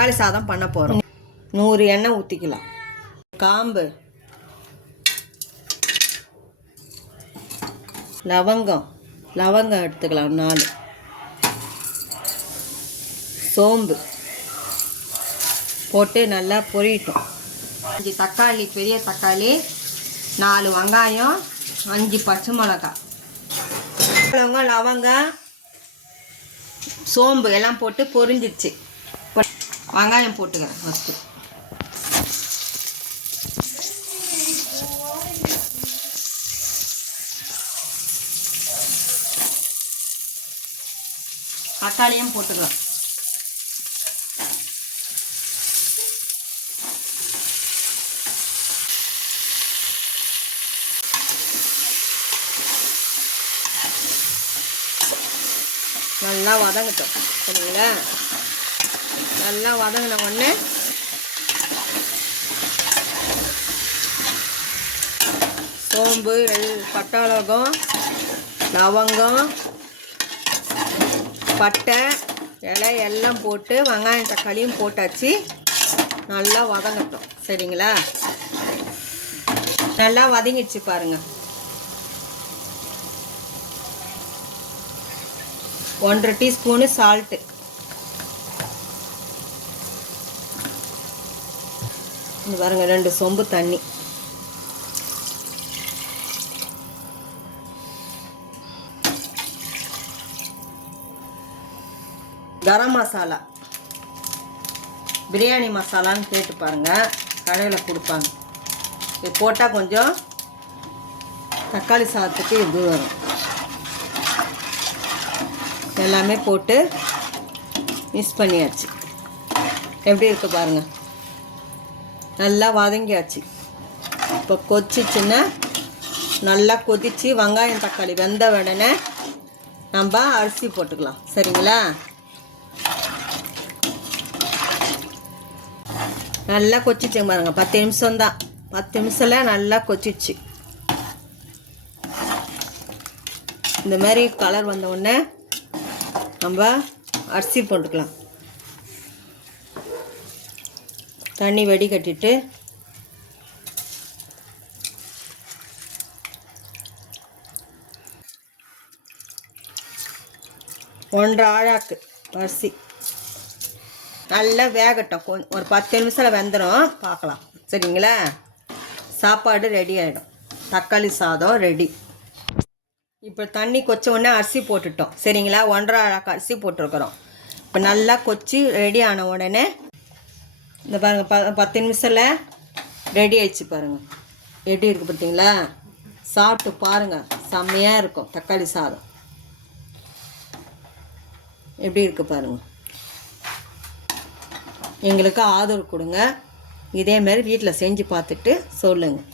தக்காளி சாதம் பண்ண போகிறோம். 100 எண்ணெய் ஊற்றிக்கலாம். காம்பு, லவங்கம் எடுத்துக்கலாம் 4, சோம்பு போட்டு நல்லா பொரியட்டும். 5 தக்காளி, பெரிய தக்காளி, 4 வெங்காயம், 5 பச்சை மிளகாய், லவங்கம், சோம்பு எல்லாம் போட்டு பொரிஞ்சிடுச்சு. வெங்காயம் போட்டுக்கிறேன் ஃபஸ்ட்டு. தக்காளியும் போட்டுக்கலாம். நல்லா வதங்கட்டும். சரிங்களா? நல்லா வதங்கின உடனே சோம்பு, பட்டாளகம், லவங்கம், பட்டை இலை எல்லாம் போட்டு வெங்காயம் தக்காளியும் போட்டாச்சு. நல்லா வதங்கட்டும். சரிங்களா? நல்லா வதங்கிடுச்சு பாருங்கள். 1/2 டீஸ்பூனு சால்ட்டு, பாருங்க 2 சொம்பு தண்ணி, கரம் மசாலா, பிரியாணி மசாலான்னு கேட்டு பாருங்கள், கடையில் கொடுப்பாங்க. இது போட்டால் கொஞ்சம் தக்காளி சாதத்துக்கு இது வரும். எல்லாமே போட்டு மிக்ஸ் பண்ணியாச்சு. எப்படி இருக்குது பாருங்கள். நல்லா வதங்கியாச்சு. இப்போ கொதிச்சிச்சுன்னா நல்லா கொதித்து வெங்காயம் தக்காளி வெந்த உடனே நம்ம அரிசி போட்டுக்கலாம். சரிங்களா? நல்லா கொதிச்சிச்சு பாருங்கள். 10 நிமிஷம் தான். 10 நிமிஷத்தில் நல்லா கொதிச்சிச்சு. இந்த மாதிரி கலர் வந்த உடனே நம்ம அரிசி போட்டுக்கலாம். தண்ணி வடிகட்டிட்டு ஒன்றரை ஆழாக்கு அரிசி நல்லா வேகட்டும். ஒரு 10 நிமிஷத்தில் வெந்துடும். பார்க்கலாம். சரிங்களா? சாப்பாடு ரெடி ஆகிடும். தக்காளி சாதம் ரெடி. இப்போ தண்ணி கொச்ச உடனே அரிசி போட்டுட்டோம். சரிங்களா? 1.5 ஆழாக்கு அரிசி போட்டிருக்கிறோம். இப்போ நல்லா கொச்சி ரெடி ஆன உடனே இந்த பாருங்கள் 10 நிமிஷத்தில் ரெடி ஆயிடுச்சு பாருங்கள். எப்படி இருக்குது பார்த்தீங்களா? சாப்பிட்டு பாருங்கள். செம்மையாக இருக்கும் தக்காளி சாதம். எப்படி இருக்குது பாருங்கள். எங்களுக்கு ஆதரவு கொடுங்க. இதேமாரி வீட்டில் செஞ்சு பார்த்துட்டு சொல்லுங்கள்.